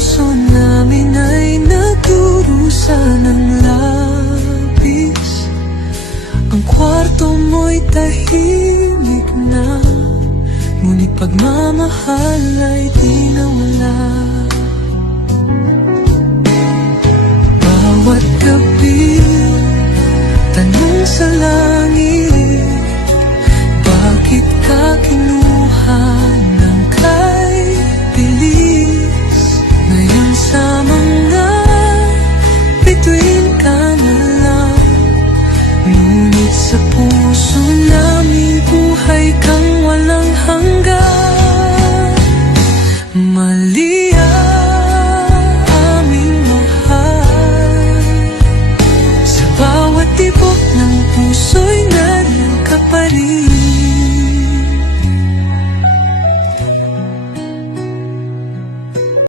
puso namin ay nagdurusa ng labis. Ang kwarto mo'y tahimik na, ngunit pagmamahal ay di nawala.